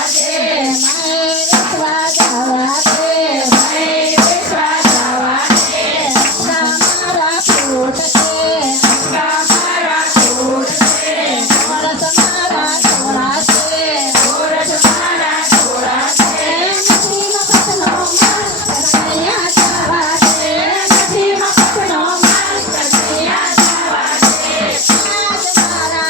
Hashem.